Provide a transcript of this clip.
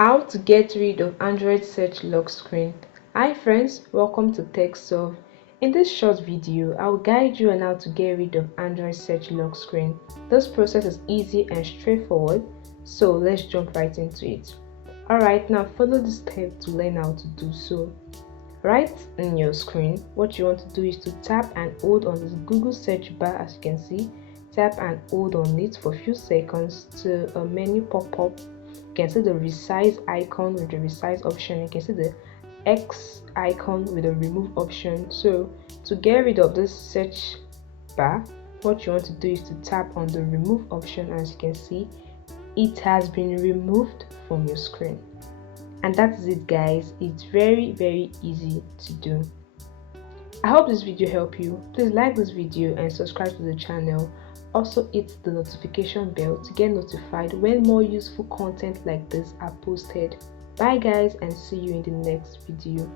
How to get rid of Android search lock screen. Hi friends, welcome to TechSolve. In this short video, I will guide you on how to get rid of Android search lock screen. This process is easy and straightforward, so let's jump right into it. Alright, now follow the step to learn how to do so. Right in your screen, what you want to do is to tap and hold on this Google search bar. As you can see, tap and hold on it for a few seconds till a menu pop up. You can see the resize icon with the resize option. You can see the X icon with the remove option. So to get rid of this search bar, what you want to do is to tap on the remove option. As you can see, it has been removed from your screen. And that's it guys. It's very easy to do. I hope this video helped you. Please like this video and subscribe to the channel. Also hit the notification bell to get notified when more useful content like this are posted. Bye guys, and see you in the next video.